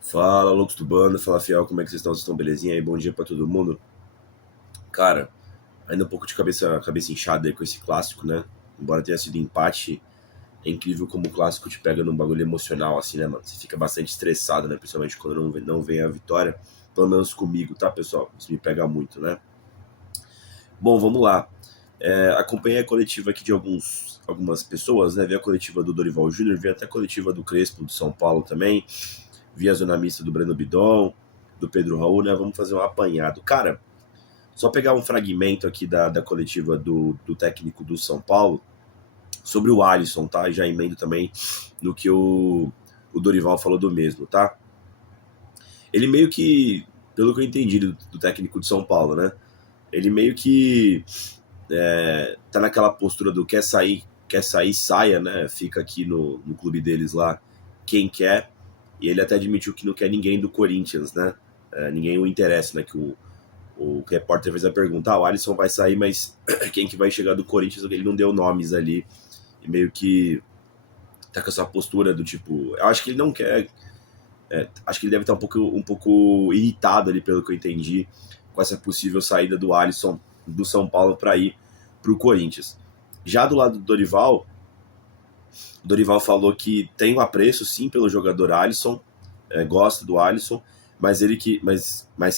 Fala, loucos do bando, fala fiel, como é que vocês estão? Vocês estão belezinha aí? Bom dia pra todo mundo. Cara, ainda um pouco de cabeça inchada aí com esse clássico, né? Embora tenha sido empate, é incrível como o clássico te pega num bagulho emocional, assim, né, mano? Você fica bastante estressado, né? Principalmente quando não vem a vitória. Pelo menos comigo, tá, pessoal? Isso me pega muito, né? Bom, vamos lá. Acompanhei a coletiva aqui de algumas pessoas, né? Vi a coletiva do Dorival Júnior, vi até a coletiva do Crespo, do São Paulo também. Vi a zona mista do Breno Bidon, do Pedro Raul, né? Vamos fazer um apanhado. Cara, só pegar um fragmento aqui da coletiva do técnico do São Paulo sobre o Alisson, tá? Já emendo também no que o Dorival falou do mesmo, tá? Ele meio que, pelo que eu entendi do técnico de São Paulo, né? Ele meio que tá naquela postura do quer sair, saia, né? Fica aqui no clube deles lá quem quer. E ele até admitiu que não quer ninguém do Corinthians, né? Ninguém o interessa, né? Que o repórter fez a pergunta, o Alisson vai sair, mas quem que vai chegar do Corinthians? Ele não deu nomes ali. E meio que tá com essa postura do tipo, eu acho que ele não quer, acho que ele deve estar um pouco irritado ali, pelo que eu entendi, com essa possível saída do Alisson do São Paulo para ir pro Corinthians. Já do lado do Dorival, o Dorival falou que tem um apreço sim pelo jogador Alisson, gosta do Alisson, mas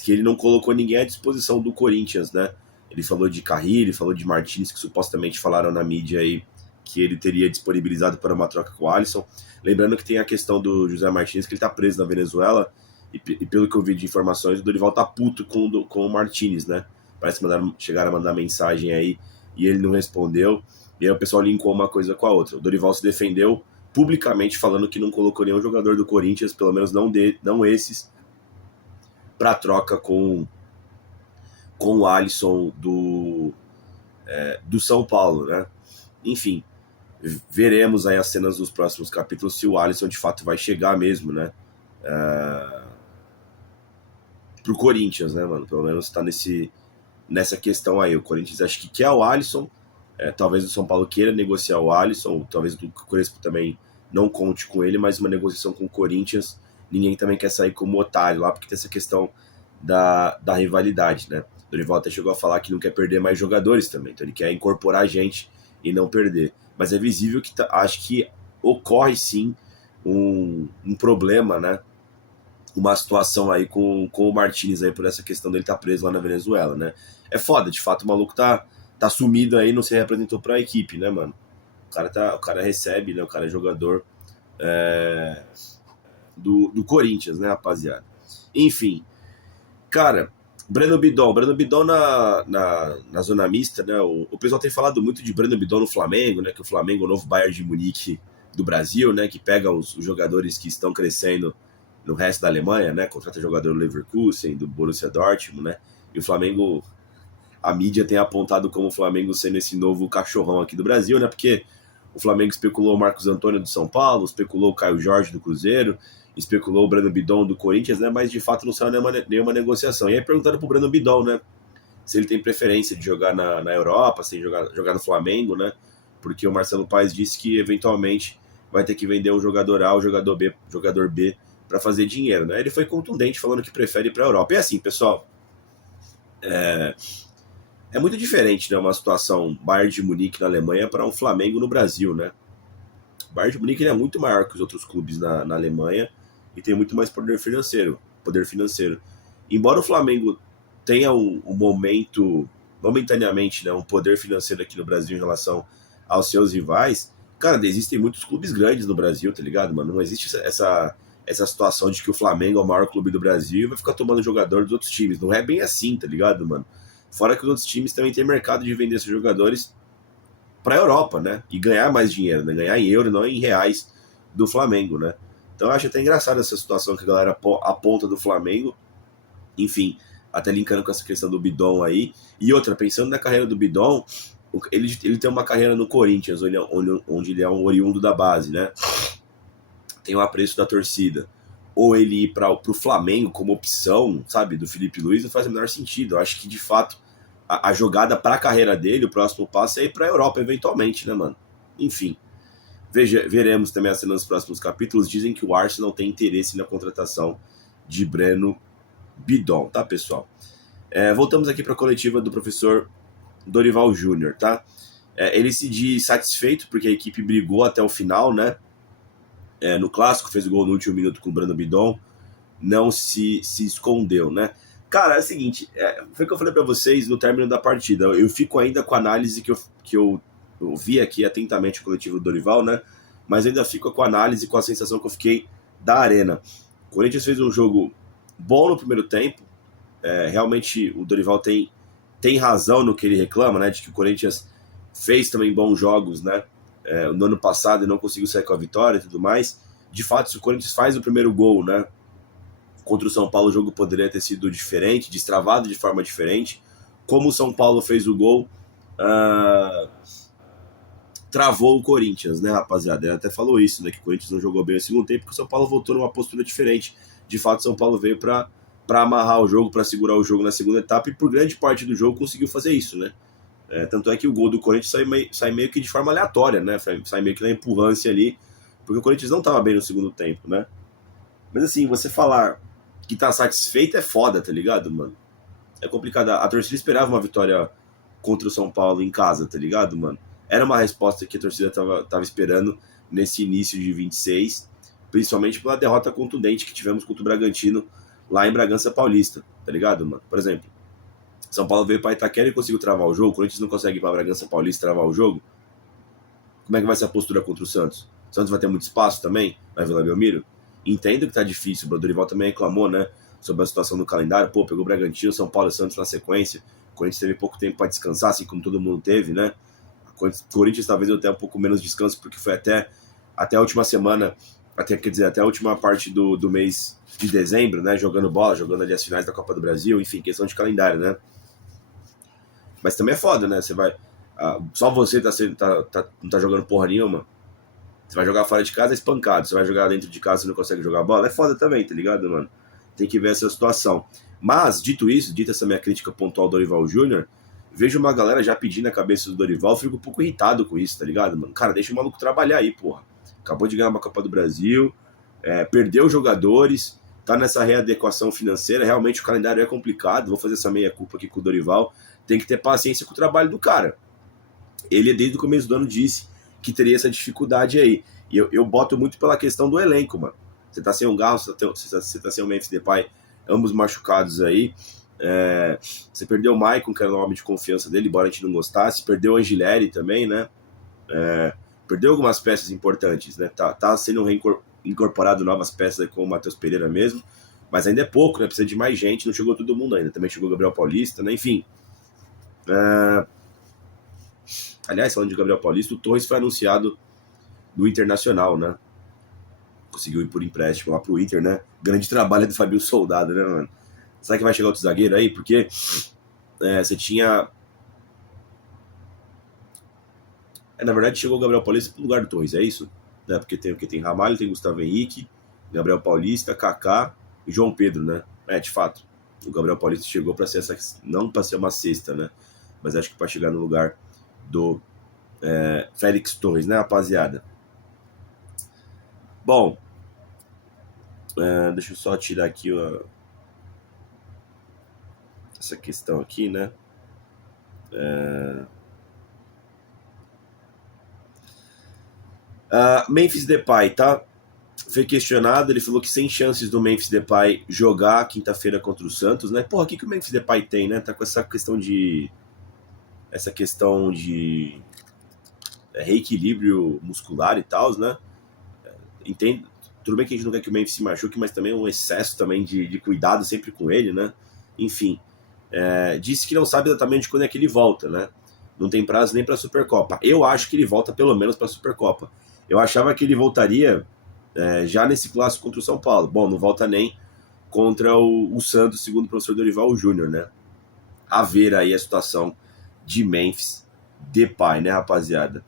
que ele não colocou ninguém à disposição do Corinthians, né? Ele falou de Carrilho, ele falou de Martins, que supostamente falaram na mídia aí que ele teria disponibilizado para uma troca com o Alisson. Lembrando que tem a questão do José Martins, que ele tá preso na Venezuela, e pelo que eu vi de informações, o Dorival tá puto com o Martins, né? Parece que chegaram a mandar mensagem aí e ele não respondeu. E aí o pessoal linkou uma coisa com a outra. O Dorival se defendeu publicamente falando que não colocou nenhum jogador do Corinthians, pelo menos não esses, para troca com o Alisson do São Paulo, né? Enfim, veremos aí as cenas dos próximos capítulos se o Alisson de fato vai chegar mesmo, né? Pro Corinthians, né, mano? Pelo menos tá nessa questão aí. O Corinthians acho que quer o Alisson, talvez o São Paulo queira negociar o Alisson, talvez o Crespo também não conte com ele, mas uma negociação com o Corinthians, ninguém também quer sair como otário lá, porque tem essa questão da rivalidade, né? O Dorival até chegou a falar que não quer perder mais jogadores também, então ele quer incorporar gente e não perder. Mas é visível que acho que ocorre sim um problema, né? Uma situação aí com o Martins aí por essa questão dele estar preso lá na Venezuela, né? É foda, de fato o maluco tá sumido aí, não se representou pra equipe, né, mano? O cara recebe, né? O cara é jogador do Corinthians, né, rapaziada? Enfim, cara, Breno Bidon na zona mista, né? O pessoal tem falado muito de Breno Bidon no Flamengo, né? Que o Flamengo é o novo Bayern de Munique do Brasil, né? Que pega os jogadores que estão crescendo no resto da Alemanha, né? Contrata jogador do Leverkusen, do Borussia Dortmund, né? E o Flamengo, a mídia tem apontado como o Flamengo sendo esse novo cachorrão aqui do Brasil, né? Porque o Flamengo especulou o Marcos Antônio do São Paulo, especulou o Caio Jorge do Cruzeiro, especulou o Breno Bidon do Corinthians, né? Mas de fato não saiu nenhuma negociação. E aí perguntando pro Breno Bidon, né? Se ele tem preferência de jogar na Europa, sem jogar no Flamengo, né? Porque o Marcelo Paes disse que eventualmente vai ter que vender um jogador A ou jogador B para fazer dinheiro, né? Ele foi contundente falando que prefere ir para a Europa. E assim, pessoal, é muito diferente, né? Uma situação Bayern de Munique na Alemanha para um Flamengo no Brasil, né? O Bayern de Munique ele é muito maior que os outros clubes na Alemanha e tem muito mais poder financeiro. Embora o Flamengo tenha um momento, momentaneamente, né, um poder financeiro aqui no Brasil em relação aos seus rivais, cara, existem muitos clubes grandes no Brasil, tá ligado, mano? Não existe essa situação de que o Flamengo é o maior clube do Brasil e vai ficar tomando jogador dos outros times. Não é bem assim, tá ligado, mano? Fora que os outros times também têm mercado de vender esses jogadores para a Europa, né? E ganhar mais dinheiro, né? Ganhar em euro, não em reais do Flamengo, né? Então eu acho até engraçado essa situação que a galera aponta do Flamengo. Enfim, até linkando com essa questão do Bidon aí. E outra, pensando na carreira do Bidon, ele tem uma carreira no Corinthians, onde ele é um oriundo da base, né? Tem o apreço da torcida. Ou ele ir para o Flamengo como opção, sabe, do Felipe Luiz, não faz o menor sentido. Eu acho que, de fato, a jogada para a carreira dele, o próximo passo é ir para a Europa, eventualmente, né, mano? Enfim. Veremos também a cena nos próximos capítulos. Dizem que o Arsenal tem interesse na contratação de Breno Bidon, tá, pessoal? Voltamos aqui para a coletiva do professor Dorival Júnior, tá? Ele se diz satisfeito porque a equipe brigou até o final, né? No clássico, fez o gol no último minuto com o Breno Bidon, não se escondeu, né? Cara, é o seguinte, foi o que eu falei para vocês no término da partida. Eu fico ainda com a análise que eu vi aqui atentamente o coletivo do Dorival, né? Mas ainda fico com a análise, com a sensação que eu fiquei da Arena. O Corinthians fez um jogo bom no primeiro tempo. Realmente o Dorival tem razão no que ele reclama, né? De que o Corinthians fez também bons jogos, né? No ano passado e não conseguiu sair com a vitória e tudo mais. De fato, se o Corinthians faz o primeiro gol, né? Contra o São Paulo, o jogo poderia ter sido diferente, destravado de forma diferente. Como o São Paulo fez o gol, travou o Corinthians, né, rapaziada? Ele até falou isso, né? Que o Corinthians não jogou bem no segundo tempo, porque o São Paulo voltou numa postura diferente. De fato, o São Paulo veio para amarrar o jogo, para segurar o jogo na segunda etapa, e por grande parte do jogo conseguiu fazer isso, né? Tanto é que o gol do Corinthians sai meio que de forma aleatória, né? Sai meio que na empurrância ali, porque o Corinthians não estava bem no segundo tempo, né? Mas assim, você falar que tá satisfeito é foda, tá ligado, mano? É complicado. A torcida esperava uma vitória contra o São Paulo em casa, tá ligado, mano? Era uma resposta que a torcida tava esperando nesse início de 26, principalmente pela derrota contundente que tivemos contra o Bragantino lá em Bragança Paulista, tá ligado, mano? Por exemplo, São Paulo veio para Itaquera e conseguiu travar o jogo, o Corinthians não consegue ir para Bragança Paulista travar o jogo. Como é que vai ser a postura contra o Santos? O Santos vai ter muito espaço também? Vai Vila Belmiro? Entendo que tá difícil, o Dorival também reclamou, né, sobre a situação do calendário. Pô, pegou o Bragantino, São Paulo e Santos na sequência. O Corinthians teve pouco tempo para descansar, assim como todo mundo teve, né? O Corinthians talvez até um pouco menos descanso, porque foi até a última semana, até a última parte do mês de dezembro, né, jogando bola, jogando ali as finais da Copa do Brasil, enfim, questão de calendário, né? Mas também é foda, né? Você vai. Só você não tá jogando porra nenhuma. Você vai jogar fora de casa, é espancado. Você vai jogar dentro de casa, você não consegue jogar bola. É foda também, tá ligado, mano? Tem que ver essa situação. Mas, dito essa minha crítica pontual ao Dorival Júnior, vejo uma galera já pedindo a cabeça do Dorival, fico um pouco irritado com isso, tá ligado, mano? Cara, deixa o maluco trabalhar aí, porra. Acabou de ganhar uma Copa do Brasil, perdeu jogadores, tá nessa readequação financeira, realmente o calendário é complicado, vou fazer essa meia-culpa aqui com o Dorival, tem que ter paciência com o trabalho do cara. Ele, desde o começo do ano, disse que teria essa dificuldade aí. E eu boto muito pela questão do elenco, mano. Você tá sem um Garro, você tá sem o Memphis Depay, ambos machucados aí. Você perdeu o Maicon, que era o nome de confiança dele, embora a gente não gostasse. Perdeu o Angileri também, né? Perdeu algumas peças importantes, né? Tá sendo incorporado novas peças com o Matheus Pereira mesmo, mas ainda é pouco, né? Precisa de mais gente, não chegou todo mundo ainda. Também chegou o Gabriel Paulista, né? Enfim. Aliás, falando de Gabriel Paulista, o Torres foi anunciado no Internacional, né? Conseguiu ir por empréstimo lá pro Inter, né? Grande trabalho do Fabio Soldado, né, mano? Será que vai chegar outro zagueiro aí? Porque você tinha... na verdade, chegou o Gabriel Paulista pro lugar do Torres, é isso? Né? Porque tem Ramalho, tem Gustavo Henrique, Gabriel Paulista, Kaká e João Pedro, né? De fato. O Gabriel Paulista chegou para ser não para ser uma cesta, né? Mas acho que para chegar no lugar do Félix Torres, né, rapaziada? Bom, deixa eu só tirar aqui essa questão aqui, né? Memphis Depay, tá? Foi questionado, ele falou que sem chances do Memphis Depay jogar quinta-feira contra o Santos, né? Porra, o que o Memphis Depay tem, né? Tá com essa questão de reequilíbrio muscular e tal, né? Entendo, tudo bem que a gente não quer que o Memphis se machuque, mas também um excesso também de cuidado sempre com ele, né? Enfim, disse que não sabe exatamente quando é que ele volta, né? Não tem prazo nem para a Supercopa. Eu acho que ele volta pelo menos para a Supercopa. Eu achava que ele voltaria já nesse clássico contra o São Paulo. Bom, não volta nem contra o Santos, segundo o professor Dorival Júnior, né? A ver aí a situação de Memphis Depay, né, rapaziada?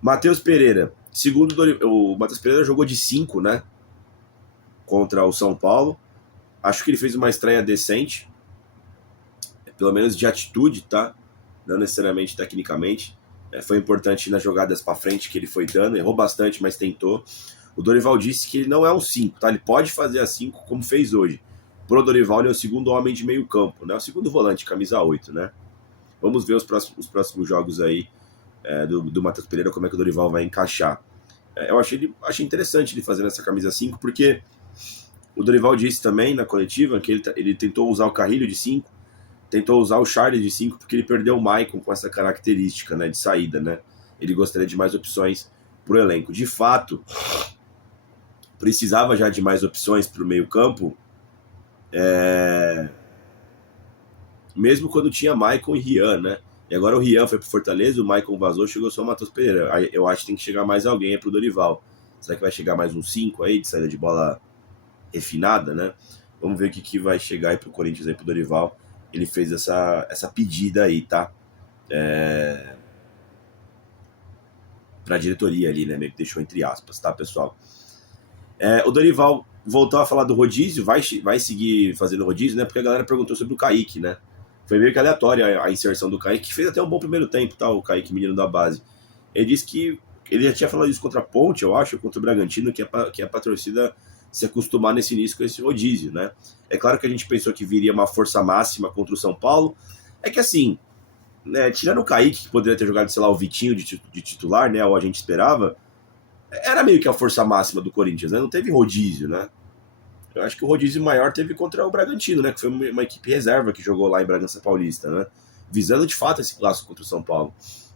Matheus Pereira. Segundo o Matheus Pereira jogou de 5, né? Contra o São Paulo. Acho que ele fez uma estreia decente. Pelo menos de atitude, tá? Não necessariamente tecnicamente. Foi importante nas jogadas para frente que ele foi dando, errou bastante, mas tentou. O Dorival disse que ele não é um 5, tá? Ele pode fazer a 5 como fez hoje. Pro Dorival, ele é o segundo homem de meio campo, né? O segundo volante, camisa 8, né? Vamos ver os próximos jogos aí do Matheus Pereira, como é que o Dorival vai encaixar. Eu achei interessante ele fazendo essa camisa 5, porque o Dorival disse também na coletiva que ele tentou usar o Carrilho de 5, tentou usar o Charles de 5, porque ele perdeu o Maicon com essa característica, né, de saída, né? Ele gostaria de mais opções pro elenco. De fato, precisava já de mais opções pro meio campo, mesmo quando tinha Maicon e Rian, né? E agora o Rian foi pro Fortaleza, o Maicon vazou, chegou só o Matheus Pereira. Aí eu acho que tem que chegar mais alguém aí pro Dorival. Será que vai chegar mais um 5 aí, de saída de bola refinada, né? Vamos ver o que vai chegar aí pro Corinthians, aí pro Dorival. Ele fez essa pedida aí, tá? Pra diretoria ali, né? Meio que deixou entre aspas, tá, pessoal? O Dorival voltou a falar do rodízio, vai seguir fazendo rodízio, né? Porque a galera perguntou sobre o Kaique, né? Foi meio que aleatória a inserção do Kaique, que fez até um bom primeiro tempo, tá? O Kaique, menino da base. Ele disse que ele já tinha falado isso contra a Ponte, eu acho, contra o Bragantino, que é pra torcida se acostumar nesse início com esse rodízio, né? É claro que a gente pensou que viria uma força máxima contra o São Paulo. É que assim, né, tirando o Kaique, que poderia ter jogado, sei lá, o Vitinho de titular, né? Ou a gente esperava, era meio que a força máxima do Corinthians, né? Não teve rodízio, né? Eu acho que o rodízio maior teve contra o Bragantino, né? Que foi uma equipe reserva que jogou lá em Bragança Paulista, né? Visando de fato esse clássico contra o São Paulo.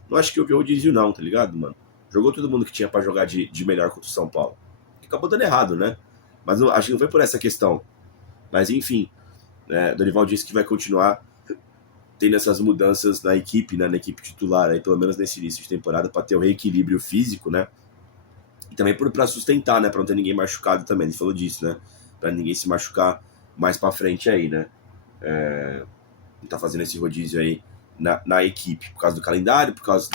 Não acho que houve rodízio não, tá ligado, mano? Jogou todo mundo que tinha pra jogar de melhor contra o São Paulo. Acabou dando errado, né? Mas acho que não foi por essa questão. Mas enfim, Dorival disse que vai continuar tendo essas mudanças na equipe, né? Na equipe titular, aí, pelo menos nesse início de temporada, para ter o reequilíbrio físico, né? E também para sustentar, né? Para não ter ninguém machucado também. Ele falou disso, né? Para ninguém se machucar mais para frente aí, né? Tá fazendo esse rodízio aí na equipe, por causa do calendário, por causa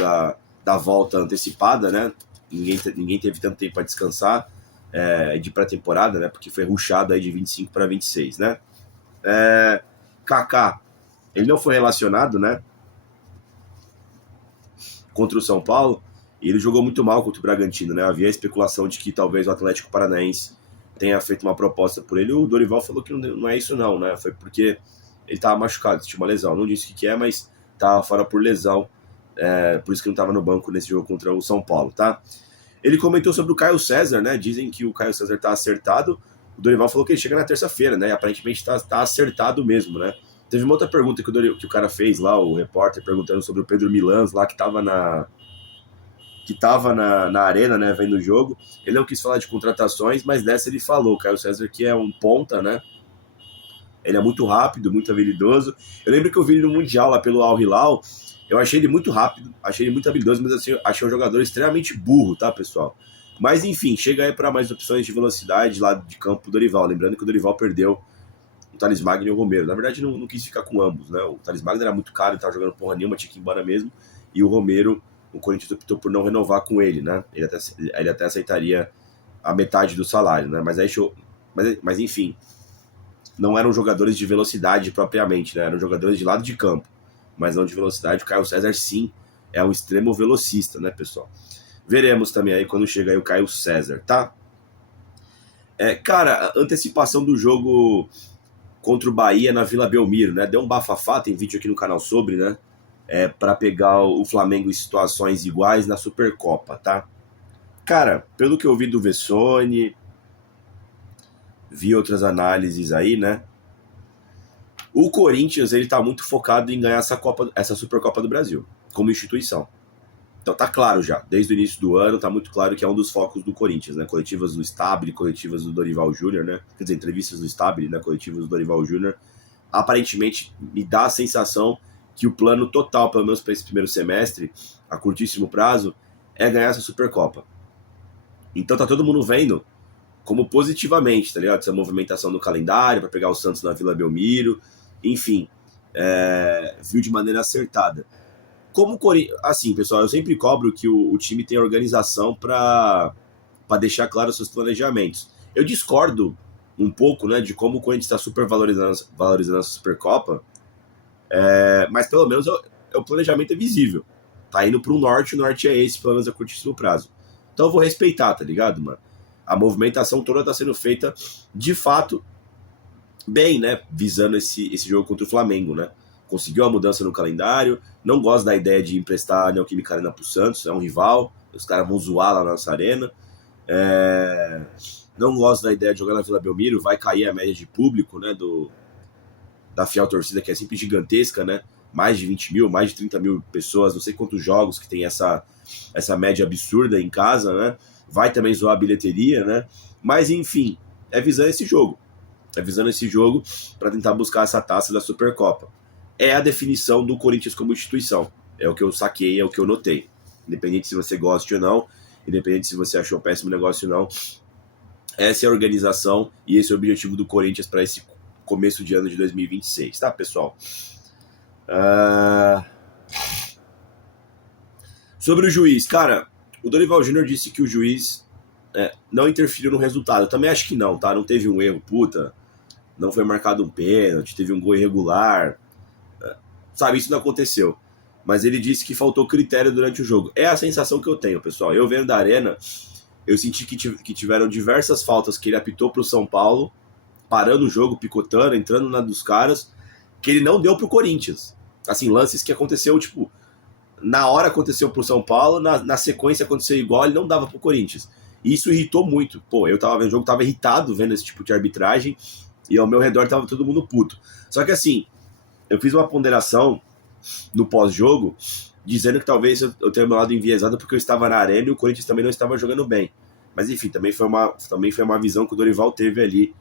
da volta antecipada, né? Ninguém teve tanto tempo para descansar de pré-temporada, né? Porque foi rushado aí de 25 para 26, né? Kaká, ele não foi relacionado, né? Contra o São Paulo, e ele jogou muito mal contra o Bragantino, né? Havia a especulação de que talvez o Atlético Paranaense tenha feito uma proposta por ele. O Dorival falou que não é isso não, né? Foi porque ele estava machucado, tinha uma lesão. Não disse o que é, mas estava fora por lesão. Por isso que não estava no banco nesse jogo contra o São Paulo, tá? Ele comentou sobre o Caio César, né? Dizem que o Caio César está acertado. O Dorival falou que ele chega na terça-feira, né? E aparentemente está acertado mesmo, né? Teve uma outra pergunta que o cara fez lá, o repórter, perguntando sobre o Pedro Milans lá, que estava na arena, né, vendo o jogo. Ele não quis falar de contratações, mas dessa ele falou, Caio César, que é um ponta, né? Ele é muito rápido, muito habilidoso. Eu lembro que eu vi ele no Mundial lá pelo Al Hilal. Eu achei ele muito rápido, achei ele muito habilidoso, mas assim, achei um jogador extremamente burro, tá, pessoal? Mas enfim, chega aí para mais opções de velocidade lá de campo do Dorival. Lembrando que o Dorival perdeu o Thales Magno e o Romero. Na verdade, não quis ficar com ambos, né? O Thales Magno era muito caro, ele tava jogando porra nenhuma, tinha que ir embora mesmo. E o Romero, o Corinthians optou por não renovar com ele, né? Ele até aceitaria a metade do salário, né? Mas enfim, não eram jogadores de velocidade propriamente, né? Eram jogadores de lado de campo, mas não de velocidade. O Caio César, sim, é um extremo velocista, né, pessoal? Veremos também aí quando chega aí o Caio César, tá? Cara, a antecipação do jogo contra o Bahia na Vila Belmiro, né? Deu um bafafá, tem vídeo aqui no canal sobre, né? Para pegar o Flamengo em situações iguais na Supercopa, tá? Cara, pelo que eu vi do Vessone, vi outras análises aí, né? O Corinthians, ele tá muito focado em ganhar essa Supercopa do Brasil, como instituição. Então tá claro já, desde o início do ano, tá muito claro que é um dos focos do Corinthians, né? Coletivas do Stabile, coletivas do Dorival Júnior, né? Quer dizer, entrevistas do Stabile, né? Coletivas do Dorival Júnior. Aparentemente, me dá a sensação que o plano total, pelo menos para esse primeiro semestre, a curtíssimo prazo, é ganhar essa Supercopa. Então tá todo mundo vendo como positivamente, tá ligado? Essa movimentação no calendário para pegar o Santos na Vila Belmiro, enfim, viu de maneira acertada. Como assim, pessoal, eu sempre cobro que o time tem organização para deixar claro os seus planejamentos. Eu discordo um pouco, né, de como o Corinthians está super valorizando a Supercopa, mas pelo menos o planejamento é visível. Tá indo pro norte, o norte é esse, pelo menos a curtíssimo prazo. Então eu vou respeitar, tá ligado, mano? A movimentação toda tá sendo feita, de fato, bem, né? Visando esse jogo contra o Flamengo, né? Conseguiu a mudança no calendário, não gosto da ideia de emprestar a Neoquímica Arena pro Santos, é um rival, os caras vão zoar lá na nossa arena. Não gosto da ideia de jogar na Vila Belmiro, vai cair a média de público, né, da fiel torcida, que é sempre gigantesca, né? Mais de 20 mil, mais de 30 mil pessoas, não sei quantos jogos que tem essa média absurda em casa, né? Vai também zoar a bilheteria, né? Mas, enfim, é visando esse jogo. É visando esse jogo para tentar buscar essa taça da Supercopa. É a definição do Corinthians como instituição. É o que eu saquei, é o que eu notei. Independente se você goste ou não, independente se você achou péssimo negócio ou não, essa é a organização e esse é o objetivo do Corinthians para esse começo de ano de 2026, tá, pessoal? Sobre o juiz, cara, o Dorival Júnior disse que o juiz não interferiu no resultado. Eu também acho que não, tá? Não teve um erro, não foi marcado um pênalti, teve um gol irregular, sabe, isso não aconteceu. Mas ele disse que faltou critério durante o jogo. É a sensação que eu tenho, pessoal. Eu vendo da arena, eu senti que tiveram diversas faltas que ele apitou pro São Paulo, parando o jogo, picotando, entrando na dos caras, que ele não deu pro Corinthians. Assim, lances que aconteceu, tipo, na hora aconteceu pro São Paulo, na sequência aconteceu igual, ele não dava pro Corinthians. E isso irritou muito. Pô, eu tava vendo o jogo, tava irritado vendo esse tipo de arbitragem, e ao meu redor tava todo mundo puto. Só que assim, eu fiz uma ponderação no pós-jogo, dizendo que talvez eu tenha meu lado enviesado porque eu estava na arena e o Corinthians também não estava jogando bem. Mas enfim, também foi uma visão que o Dorival teve ali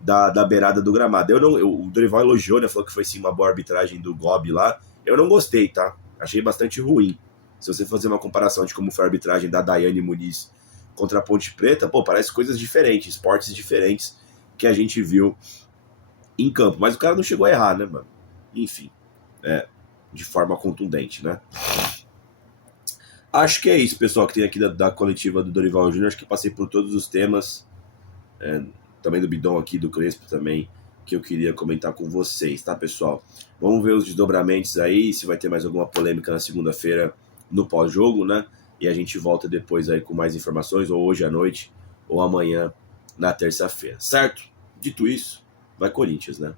da beirada do gramado. O Dorival elogiou, né? Falou que foi sim uma boa arbitragem do Gobi lá. Eu não gostei, tá? Achei bastante ruim. Se você fazer uma comparação de como foi a arbitragem da Daiane Muniz contra a Ponte Preta, pô, parece coisas diferentes, esportes diferentes que a gente viu em campo. Mas o cara não chegou a errar, né, mano? Enfim, de forma contundente, né? Acho que é isso, pessoal, que tem aqui da coletiva do Dorival Júnior. Acho que passei por todos os temas, também do Bidon aqui, do Crespo também, que eu queria comentar com vocês, tá, pessoal? Vamos ver os desdobramentos aí, se vai ter mais alguma polêmica na segunda-feira no pós-jogo, né? E a gente volta depois aí com mais informações, ou hoje à noite, ou amanhã na terça-feira, certo? Dito isso, vai Corinthians, né?